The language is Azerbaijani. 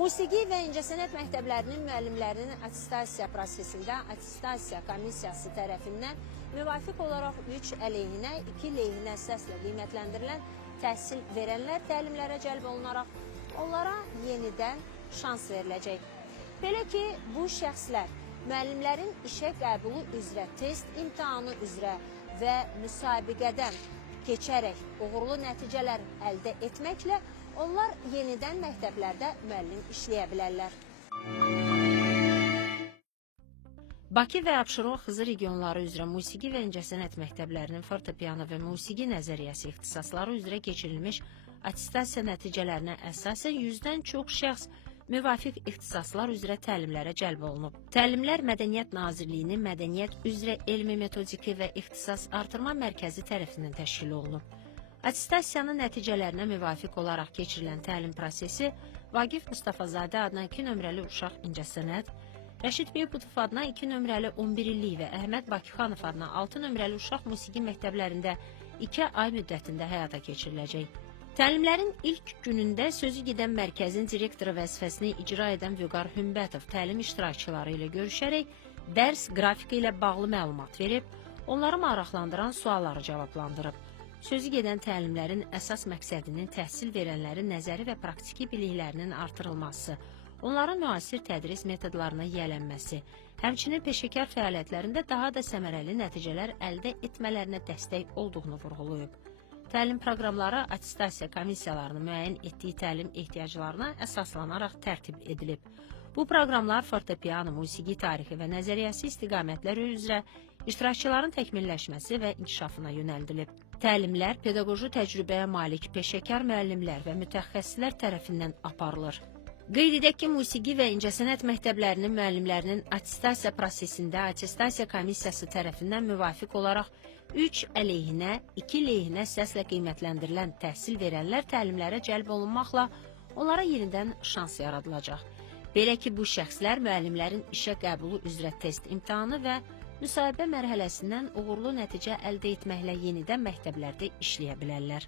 Musiqi və incəsənət məktəblərinin müəllimlərinin attestasiya prosesində attestasiya komissiyası tərəfindən müvafiq olaraq 3 əleyhinə, 2 lehinə səslə qiymətləndirilən təhsil verənlər təlimlərə cəlb olunaraq onlara yenidən şans veriləcək. Belə ki, bu şəxslər müəllimlərin işə qəbulu üzrə test imtahanı üzrə və müsabiqədən keçərək uğurlu nəticələr əldə etməklə onlar yenidən məktəblərdə müəllim işləyə bilərlər. Bakı və Abşeron Xızı regionları üzrə musiqi və incəsənət məktəblərinin fortepiano və musiqi nəzəriyyəsi ixtisasları üzrə keçirilmiş attestasiya nəticələrinə əsasən 100-dən çox şəxs müvafiq ixtisaslar üzrə təlimlərə cəlb olunub. Təlimlər Mədəniyyət Nazirliyinin Mədəniyyət üzrə elmi metodiki və ixtisas artırma mərkəzi tərəfindən təşkil olunub. Attestasiyanın nəticələrinə müvafiq olaraq keçirilən təlim prosesi Vaqif Mustafazadə adına 2 nömrəli uşaq incəsənət, Rəşid Beyputov adına 2 nömrəli 11 illik və Əhməd Bakıxanov adına 6 nömrəli uşaq musiqi məktəblərində 2 ay müddətində həyata keçiriləcək. Təlimlərin ilk günündə sözü gedən mərkəzin direktoru vəzifəsini icra edən Vüqar Hümbətov təlim iştirakçıları ilə görüşərək dərs qrafiki ilə bağlı məlumat verib, onları maraqlandıran sualları cavablandırıb. Sözü gedən təlimlərin əsas məqsədinin təhsil verənlərin nəzəri və praktiki biliklərinin artırılması, onların müasir tədris metodlarına yiyələnməsi, həmçinin peşəkar fəaliyyətlərində daha da səmərəli nəticələr əldə etmələrinə dəstək olduğunu vurğulayıb. Təlim proqramları attestasiya komissiyalarının müəyyən etdiyi təlim ehtiyaclarına əsaslanaraq tərtib edilib. Bu proqramlar fortepiano, musiqi tarixi və nəzəriyyəsi istiqamətləri üzrə iştirakçıların təkmilləşməsi və inkişafına yönəldilib. Təlimlər pedaqoji təcrübəyə malik peşəkar müəllimlər və mütəxəssislər tərəfindən aparılır. Qeyd edək ki, musiqi və incəsənət məktəblərinin müəllimlərinin attestasiya prosesində attestasiya komissiyası tərəfindən müvafiq olaraq 3 əleyhinə, 2 lehinə səslə qiymətləndirilən təhsil verənlər təlimlərə cəlb olunmaqla onlara yenidən şans yaradılacaq. Belə ki, bu şəxslər müəllimlərin işə qəbulu üzrə test imtahanı və müsahibə mərhələsindən uğurlu nəticə əldə etməklə yenidən məktəblərdə işləyə bilərlər.